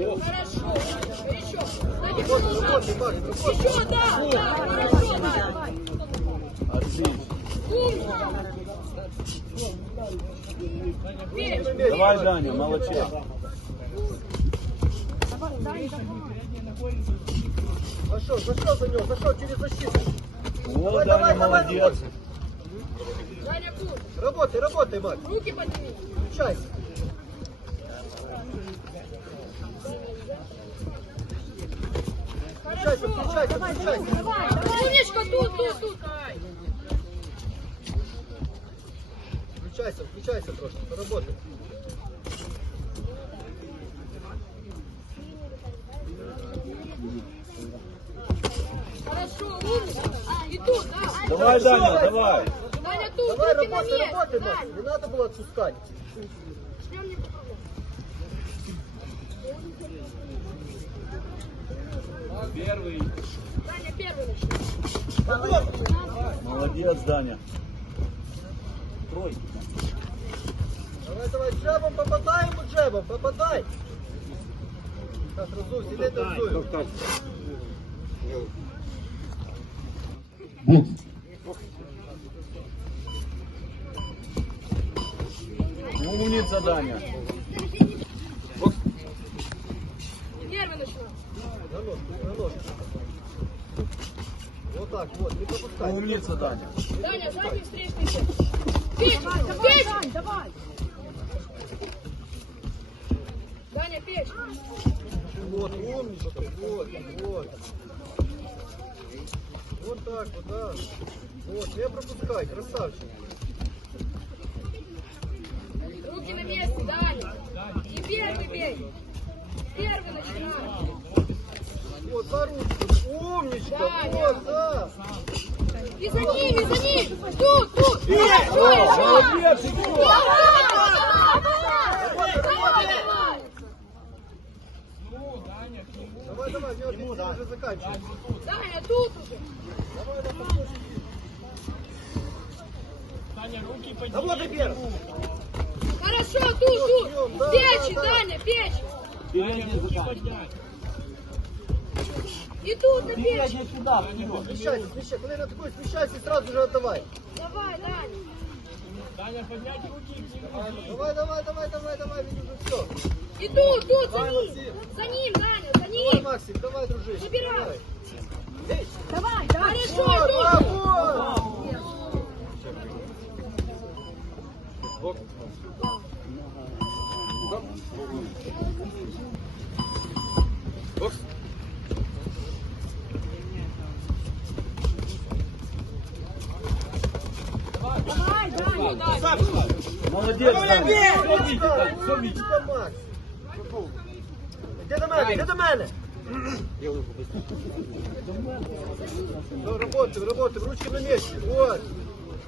Хорошо. Еще. Еще, да, да, хорошо, Давай, Даня, молодец. Зашел, зашел за него, зашел через защиту. Вот, Давай, Даня, давай, давай, молодец. Даня, тут. Работай, работай, Макс. Руки подними. Включайся. Включайся, включайся, включайся. Умничка, тут, тут, Включайся, трошки, поработай. Хорошо, умничка. И тут, да. Давай, Даня, давай. Даня, тут, Давай, руки на работай, работай, Макс. Даня, Не надо было отпускать. шлем не поправляй. Даня, первый начни. Молодец, Даня. Тройка. Давай, давай, джебом попадай ему джебом, попадай. Так, разуй, сидеть разуй. Умница, Даня. Первый начну. На нож, на нож. Вот так, вот, не пропускай. Умница, Даня. Даня, задний встречный. Печь, печь. давай. Даня, печь. Вот, умничка, вот, вот. Вот так вот, да. Вот, не пропускай, красавчик. Руки на месте, Даня. И первый бей. Первый начинаем. Вот, за ручку. Умничка, Даня. вот, да. И за ними, за ними. Тут, тут. Хорошо, еще. молодец, еще. Давай, давай, у него песня уже заканчивается. Даня, тут уже. Работай первым. Хорошо, тут, тут. Да, Печь, да, да. Даня, печь. Передний заканчивай. И тут на печь. Смещайся, смещайся. Коли на такой смещайся и сразу же отдавай. Давай, Даня. Давай, давай, давай, давай, давай, видишь, уже все. И тут, тут, за Давай, ним. За ним, Даня, за Давай, ним. Максим, давай, дружище. Забирай. Давай. Давай, хорошо, Вот, тут. браво! Молодец. Іди до мене, іди до мене. Ну, работаем, работаем, ручки на месте, вот.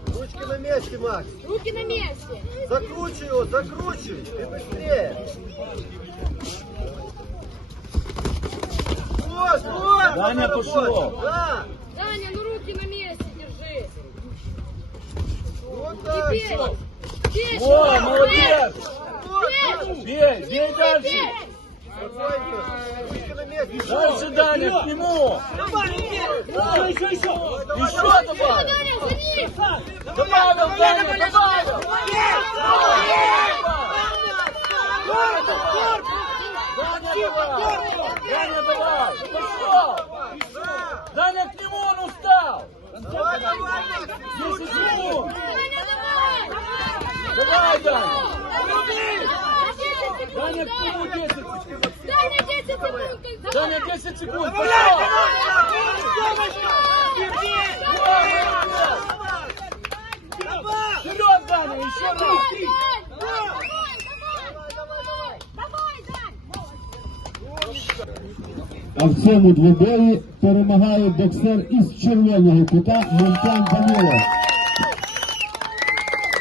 Ручки на месте, Макс. Руки на месте. Закручивай его, закручивай, и быстрее. Вот, вот, Даня, пошел. Да, Даня, вот. Печь. О, молодец. Бей, бей дальше. Дальше, Даня, к нему. Еще добавь. Даня, за ним. Добавил, Даня, добавил. Даня, давай. Даня, давай. Дайте кому 10 секунд. Дай на 10 секунд. Давай! на 10 секунд. Вперед, Даня, еще раз. А в цьому двобої перемагає боксер із червоного кута Монтан Данилов.